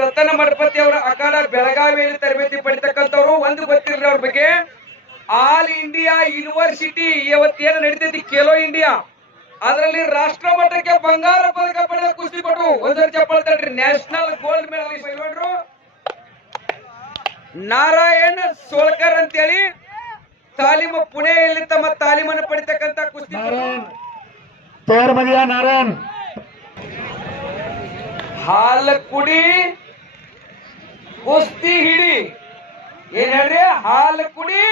ರತನ ಮಠಪತಿ ಅವರ ಅಕಾಲ ಬೆಳಗಾವಿಯಲ್ಲಿ ತರಬೇತಿ ಪಡಿತಕ್ಕಂಥವ್ರು ಒಂದು ಗೊತ್ತಿರಲಿ ಅವ್ರ ಬಗ್ಗೆ. ಆಲ್ ಇಂಡಿಯಾ ಯೂನಿವರ್ಸಿಟಿ ಇವತ್ತೇನು ನಡೀತೈತಿ? ಖೇಲೋ ಇಂಡಿಯಾ ಅದರಲ್ಲಿ ರಾಷ್ಟ್ರ ಮಟ್ಟಕ್ಕೆ ಬಂಗಾರ ಪದಕ ಪಡೆದ ಕುಸ್ತಿಪಟು ಒಂದ್ಸರಿ ಚಪ್ಪಳ ತಡ್ರಿ. National gold medal Narayan Solkar ಅಂತೇಳಿ ತಾಲೀಮು ಪುಣೆಯಲ್ಲಿ ತಮ್ಮ ತಾಲೀಮನ್ನು ಪಡಿತಕ್ಕಂತ ಕುಸ್ತಿ ನಾರಾಯಣ್. ಹಾಲ ಕುಡಿ ಕುಸ್ತಿ ಹಿಡಿ. ಏನ್ ಹೇಳ್ರಿ? ಹಾಲ ಕುಡಿ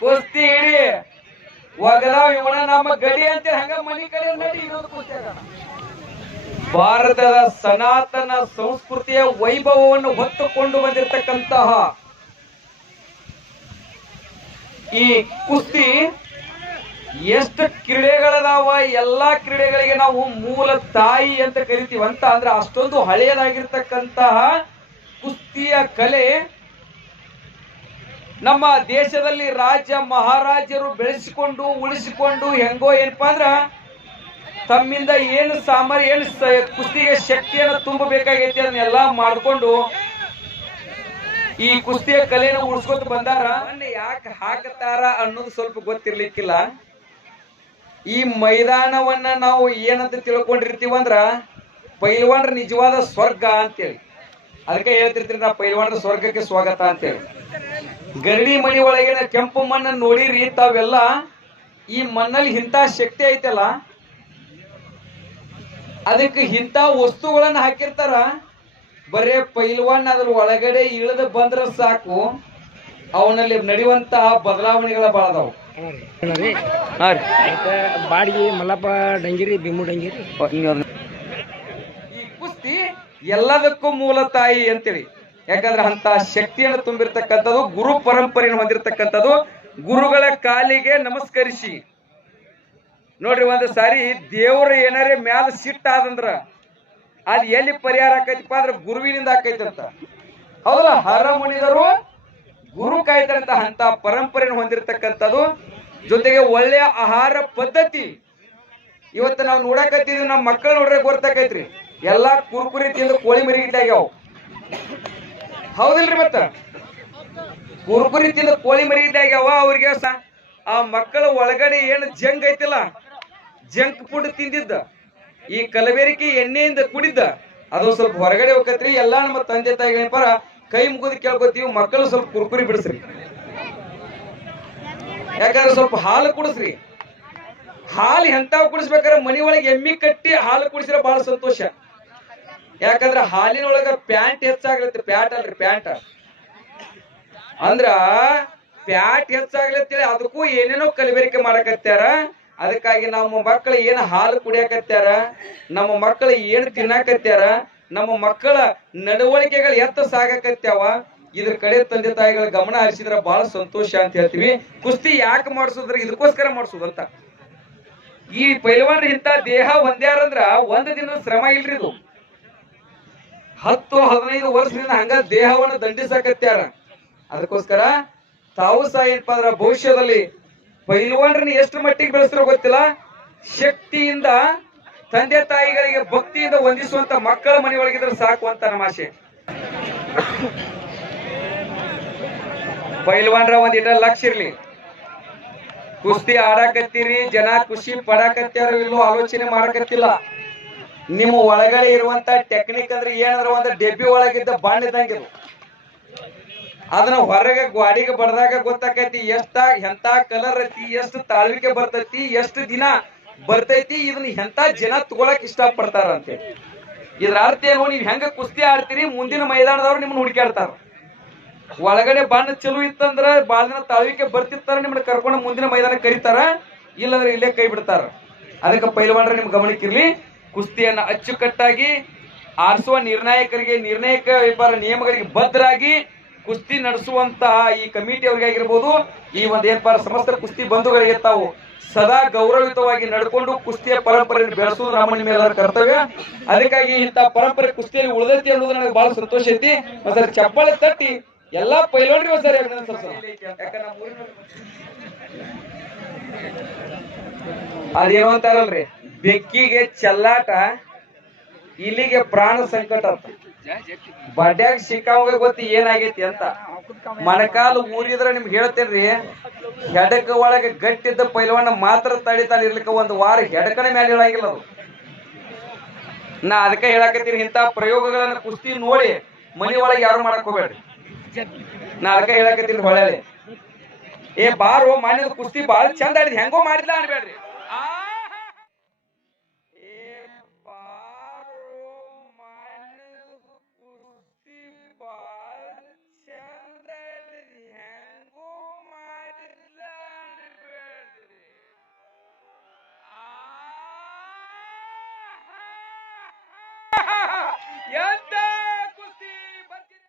ಕುಸ್ತಿ ಹಿಡಿ. ಒಗದಾವ್ ಇವಣ ನಮ್ಮ ಗಡಿ ಅಂತ ಹಂಗ ಮನಿ ಕಡೆ ನಡಿ ಇರೋದು ಕುಸ್ತಿ. ಭಾರತದ ಸನಾತನ ಸಂಸ್ಕೃತಿಯ ವೈಭವವನ್ನು ಹೊತ್ತುಕೊಂಡು ಬಂದಿರತಕ್ಕಂತಹ ಈ ಕುಸ್ತಿ ಎಷ್ಟು ಕ್ರೀಡೆಗಳದಾವ, ಎಲ್ಲಾ ಕ್ರೀಡೆಗಳಿಗೆ ನಾವು ಮೂಲ ತಾಯಿ ಅಂತ ಕರಿತೀವಿ. ಅಂತ ಅಂದ್ರೆ ಅಷ್ಟೊಂದು ಹಳೆಯದಾಗಿರ್ತಕ್ಕಂತಹ ಕುಸ್ತಿಯ ಕಲೆ ನಮ್ಮ ದೇಶದಲ್ಲಿ ರಾಜ್ಯ ಮಹಾರಾಜರು ಬೆಳೆಸಿಕೊಂಡು, ಉಳಿಸಿಕೊಂಡು ಹೆಂಗೋ ಏನಪ್ಪಾ ಅಂದ್ರ ತಮ್ಮಿಂದ ಏನು ಸಾಮರ್ಥ್ಯ ಏನು ಕುಸ್ತಿಗೆ ಶಕ್ತಿಯನ್ನು ತುಂಬಬೇಕಾಗೈತಿ ಅದನ್ನೆಲ್ಲ ಮಾಡ್ಕೊಂಡು ಈ ಕುಸ್ತಿಯ ಕಲೆನ ಉಳಿಸ್ಕೊತ ಬಂದಾರ? ಯಾಕೆ ಹಾಕತಾರ ಅನ್ನೋದು ಸ್ವಲ್ಪ ಗೊತ್ತಿರ್ಲಿಕ್ಕಿಲ್ಲ. ಈ ಮೈದಾನವನ್ನ ನಾವು ಏನಂತ ತಿಳ್ಕೊಂಡಿರ್ತೀವಂದ್ರ ಪೈಲ್ವಾನ್ರ ನಿಜವಾದ ಸ್ವರ್ಗ ಅಂತೇಳಿ. ಅದಕ್ಕೆ ಹೇಳ್ತಿರ್ತೀರಿ ನಾ ಪೈಲ್ವಾನ್ರ ಸ್ವರ್ಗಕ್ಕೆ ಸ್ವಾಗತ ಅಂತೇಳಿ. ಗರಡಿ ಮಣಿ ಒಳಗಿನ ಕೆಂಪು ಮಣ್ಣ ನೋಡಿರಿ, ತಾವೆಲ್ಲ ಈ ಮಣ್ಣಲ್ಲಿ ಇಂಥ ಶಕ್ತಿ ಐತಲ್ಲ, ಅದಕ್ಕೆ ಇಂಥ ವಸ್ತುಗಳನ್ನ ಹಾಕಿರ್ತಾರ. ಬರೇ ಪೈಲ್ವಾನ್ ಅದ್ರ ಒಳಗಡೆ ಇಳಿದು ಬಂದ್ರ ಸಾಕು ಅವನಲ್ಲಿ ನಡೆಯುವಂತ ಬದಲಾವಣೆಗಳ ಬಾಳದವು ಬಾಡಿಗೆ ಮಲ್ಲಪ್ಪ ಡಂಗಿರಿ ಬಿಮ್ಮು ಡಂಗಿರಿ. ಈ ಕುಸ್ತಿ ಎಲ್ಲದಕ್ಕೂ ಮೂಲ ತಾಯಿ ಅಂತೇಳಿ ಯಾಕಂದ್ರೆ ಅಂತ ಶಕ್ತಿಯನ್ನು ತುಂಬಿರ್ತಕ್ಕಂಥದ್ದು ಗುರು ಪರಂಪರೆಯನ್ನು ಹೊಂದಿರತಕ್ಕಂಥದ್ದು ಗುರುಗಳ ಕಾಲಿಗೆ ನಮಸ್ಕರಿಸಿ. ನೋಡ್ರಿ ಒಂದು ಸಾರಿ ದೇವ್ರ ಏನಾರೇ ಮ್ಯಾಲ ಸಿಟ್ಟಾದಂದ್ರ ಅದ್ ಎಲ್ಲಿ ಪರಿಹಾರ ಆಕೈತಿಪ್ಪ ಅಂದ್ರೆ ಗುರುವಿನಿಂದ ಆಕೈತಂತ. ಹೌದಲ್ಲ? ಹರ ಮುನಿದರು ಗುರು ಕಾಯ್ತಾರಂತ ಅಂತ ಪರಂಪರೆಯನ್ನು ಹೊಂದಿರತಕ್ಕಂಥದ್ದು. ಜೊತೆಗೆ ಒಳ್ಳೆಯ ಆಹಾರ ಪದ್ಧತಿ. ಇವತ್ತು ನಾವು ನೋಡಕತ್ತಿದ್ವಿ ನಮ್ಮ ಮಕ್ಕಳು ನೋಡ್ರೆ ಗೊತ್ತಾಕೈತ್ರಿ. ಎಲ್ಲಾ ಕುರ್ಕುರಿ ತಿಂದು ಕೋಳಿ ಮರಿಗಿದ್ದಾಗ್ಯಾವ ಹೌದಿಲ್ರಿ ಮತ್ತ? ಕುರ್ಕುರಿ ತಿಂದು ಕೋಳಿ ಮರಿಗಿದ್ದಾಗ್ಯಾವ ಅವ್ರಿಗೆ ಆ ಮಕ್ಕಳ ಒಳಗಡೆ ಏನು ಜಂಗ್ ಐತಿಲ್ಲ? ಜಂಕ್ ಫುಡ್ ತಿಂದಿದ್ದ. ಈ ಕಲಬೇರಿಕೆ ಎಣ್ಣೆಯಿಂದ ಕುಡಿದ್ದ, ಅದು ಸ್ವಲ್ಪ ಹೊರಗಡೆ ಹೋಗತ್ರಿ, ಎಲ್ಲಾ ನಮ್ಮ ತಂದೆ ತಾಯಿ ಪರ ಕೈ ಮುಗಿದು ಕೇಳ್ಕೊತೀವಿ, ಮಕ್ಕಳು ಸ್ವಲ್ಪ ಕುರ್ಕುರಿ ಬಿಡಿಸ್ರಿ. ಯಾಕಂದ್ರೆ ಸ್ವಲ್ಪ ಹಾಲು ಕುಡಿಸ್ರಿ. ಹಾಲು ಎಂತಾವ್ ಕುಡಿಸ್ಬೇಕಾದ್ರೆ ಮನಿ ಒಳಗೆ ಎಮ್ಮಿ ಕಟ್ಟಿ ಹಾಲು ಕುಡಿಸಿದ್ರೆ ಬಹಳ ಸಂತೋಷ. ಯಾಕಂದ್ರೆ ಹಾಲಿನೊಳಗ ಪ್ಯಾಂಟ್ ಹೆಚ್ಚಾಗ್ಲತ್ತೆ, ಪ್ಯಾಟ್ ಅಲ್ರಿ ಪ್ಯಾಂಟ್. ಅಂದ್ರ ಪ್ಯಾಟ್ ಹೆಚ್ಚಾಗ್ಲತ್ತೇಳಿ ಅದಕ್ಕೂ ಏನೇನೋ ಕಲಬೆರಿಕೆ ಮಾಡಕತ್ಯಾರ. ಅದಕ್ಕಾಗಿ ನಮ್ಮ ಮಕ್ಕಳು ಏನು ಹಾಲು ಕುಡಿಯಕತ್ಯಾರ, ನಮ್ಮ ಮಕ್ಕಳು ಏನು ತಿನ್ನಾಕತ್ಯಾರ, ನಮ್ಮ ಮಕ್ಕಳ ನಡವಳಿಕೆಗಳು ಎತ್ತ ಸಾಗಕತ್ಯಾವ, ಇದ್ರ ಕಡೆ ತಂದೆ ತಾಯಿಗಳ ಗಮನ ಹರಿಸಿದ್ರ ಬಹಳ ಸಂತೋಷ ಅಂತ ಹೇಳ್ತೀವಿ. ಕುಸ್ತಿ ಯಾಕೆ ಮಾಡಿಸೋದ್ರ? ಇದಕ್ಕೋಸ್ಕರ ಮಾಡಿಸೋದಂತ. ಈ ಪೈಲ್ವಾನ್ ಇಂತ ದೇಹ ಒಂದ್ಯಾರಂದ್ರ ಒಂದ್ ದಿನದ ಶ್ರಮ ಇಲ್ರಿ ಇದು. ಹತ್ತು ಹದಿನೈದು ವರ್ಷದಿಂದ ಹಂಗ ದೇಹವನ್ನು ದಂಡಿಸಕತ್ಯಾರ. ಅದಕ್ಕೋಸ್ಕರ ತಾವು ಸಹ ಏನಪ್ಪಾ ಅಂದ್ರ ಭವಿಷ್ಯದಲ್ಲಿ ಪೈಲ್ವಾನ್ರನ್ನ ಎಷ್ಟು ಮಟ್ಟಿಗೆ ಬೆಳೆಸ್ತಾರೋ ಗೊತ್ತಿಲ್ಲ. ಶಕ್ತಿಯಿಂದ ತಂದೆ ತಾಯಿಗಳಿಗೆ ಭಕ್ತಿಯಿಂದ ವಂದಿಸುವಂತ ಮಕ್ಕಳ ಮನೆಯೊಳಗಿದ್ರೆ ಸಾಕು ಅಂತ ನಮ್ಮ ಆಶೆ ಪೈಲ್ವಾನ್ರ ಒಂದಿಟ ಲಕ್ಷ ಇರ್ಲಿ. ಕುಸ್ತಿ ಆಡಾಕತ್ತೀರಿ, ಜನ ಖುಷಿ ಪಡಾಕತ್ತಾರ ಇಲ್ಲೋ ಆಲೋಚನೆ ಮಾಡಕತ್ತಿಲ್ಲ. ನಿಮ್ಮ ಒಳಗಡೆ ಇರುವಂತ ಟೆಕ್ನಿಕ್ ಅಂದ್ರೆ ಏನಂದ್ರೆ ಒಂದು ಡೆಬ್ಬಿ ಒಳಗಿದ್ದ ಬಾಂಡ್ ಇದ್ದಂಗೆ ಇದು. ಅದನ್ನ ಹೊರಗೆ ಗ್ವಾಡಿಗೆ ಬಡದಾಗ ಗೊತ್ತಾಕೈತಿ ಎಷ್ಟ ಎಂತ ಕಲರ್ ಐತಿ, ಎಷ್ಟು ತಾಳ್ವಿಕೆ ಬರ್ತೈತಿ, ಎಷ್ಟು ದಿನ ಬರ್ತೈತಿ, ಇದನ್ನ ಎಂತ ಜನ ತಗೊಳಕ್ ಇಷ್ಟ ಪಡ್ತಾರ ಇದ್ರ ಅರ್ಥ ಏನು? ನೀವ್ ಹೆಂಗ ಕುಸ್ತಿ ಆಡ್ತೀರಿ, ಮುಂದಿನ ಮೈದಾನದವ್ರು ನಿಮ್ಮನ್ನ ಹುಡುಕಾಡ್ತಾರ ಒಳಗಡೆ ಬಾಣ ಚಲೋ ಇತ್ತಂದ್ರ ಬಾಲಿನ ದಿನ ತಾಳ್ವಿಕೆ ಬರ್ತಿತ್ತಾರ ನಿಮ್ನ ಕರ್ಕೊಂಡು ಮುಂದಿನ ಮೈದಾನ ಕರೀತಾರ, ಇಲ್ಲಂದ್ರೆ ಇಲ್ಲೇ ಕೈ ಬಿಡ್ತಾರ. ಅದಕ್ಕೆ ಪೈಲ್ವಾನ್ರ ನಿಮ್ ಗಮನಕ್ಕಿರ್ಲಿ ಕುಸ್ತಿಯನ್ನ ಅಚ್ಚುಕಟ್ಟಾಗಿ ಆರಿಸುವ ನಿರ್ಣಾಯಕರಿಗೆ, ನಿರ್ಣಾಯಕ ನಿಯಮಗಳಿಗೆ ಬದ್ಧರಾಗಿ ಕುಸ್ತಿ ನಡೆಸುವಂತಹ ಈ ಕಮಿಟಿ ಅವರಿಗಾಗಿರ್ಬೋದು ಈ ಒಂದು ಏನಪ್ಪ ಸಮಸ್ತ ಕುಸ್ತಿ ಬಂಧುಗಳಿಗೆ ತಾವು ಸದಾ ಗೌರವಯುತವಾಗಿ ನಡ್ಕೊಂಡು ಕುಸ್ತಿಯ ಪರಂಪರೆಯನ್ನು ಬೆಳೆಸುವುದು ನಮ್ಮ ಮೇಲೆ ಎಲ್ಲರ ಕರ್ತವ್ಯ. ಅದಕ್ಕಾಗಿ ಇಂಥ ಪರಂಪರೆ ಕುಸ್ತಿಯಲ್ಲಿ ಉಳಿದೈತಿ ಅನ್ನೋದು ನನಗೆ ಬಹಳ ಸಂತೋಷ ಐತಿ. ಮತ್ತೆ ಚಪ್ಪಾಳೆ ತಟ್ಟಿ ಎಲ್ಲಾ ಪೈಲೋನ್ರಿಗೂ ಸರ್ ಅದೇನೋ ಅಂತಾರಲ್ರಿ, ಬೆಕ್ಕಿಗೆ ಚೆಲ್ಲಾಟ ಇಲ್ಲಿಗೆ ಪ್ರಾಣ ಸಂಕಟ ಅಂತ. ಬಡ್ಯಾಗ ಸಿಕ್ಕಾವಾಗ ಗೊತ್ತಿ ಏನಾಗೈತಿ ಅಂತ. ಮಣಕಾಲು ಊರಿದ್ರ ನಿಮ್ಗೆ ಹೇಳ್ತೇನ್ರಿ, ಹೆಡಕ ಒಳಗ ಗಟ್ಟಿದ್ದ ಪೈಲವನ್ನ ಮಾತ್ರ ತಡಿತಾನ ಇರ್ಲಿಕ್ಕೆ ಒಂದು ವಾರ ಹೆಡಕನ ಮೇಲೆ ಹೇಳಾಗಿಲ್ಲ ಅದು. ನಾ ಅದಕ್ಕೆ ಹೇಳಕತ್ತೀನಿ, ಇಂಥ ಪ್ರಯೋಗಗಳನ್ನ ಕುಸ್ತಿ ನೋಡಿ ಮನಿ ಒಳಗೆ ಯಾರು ಮಾಡಕ್ ಹೋಗ್ಬೇಡ್ರಿ. ನಾ ಅದಕ್ಕೆ ಹೇಳಕತ್ತೀನಿ ಹೊಳೆ ಏ ಬಾರೋ, ಮಾನ್ಯದ ಕುಸ್ತಿ ಬಾಳ ಚಂದ ಆಡಿದ್, ಹೆಂಗೋ ಮಾಡಿಲ್ಲ ಅನ್ಬೇಡ್ರಿ Yan!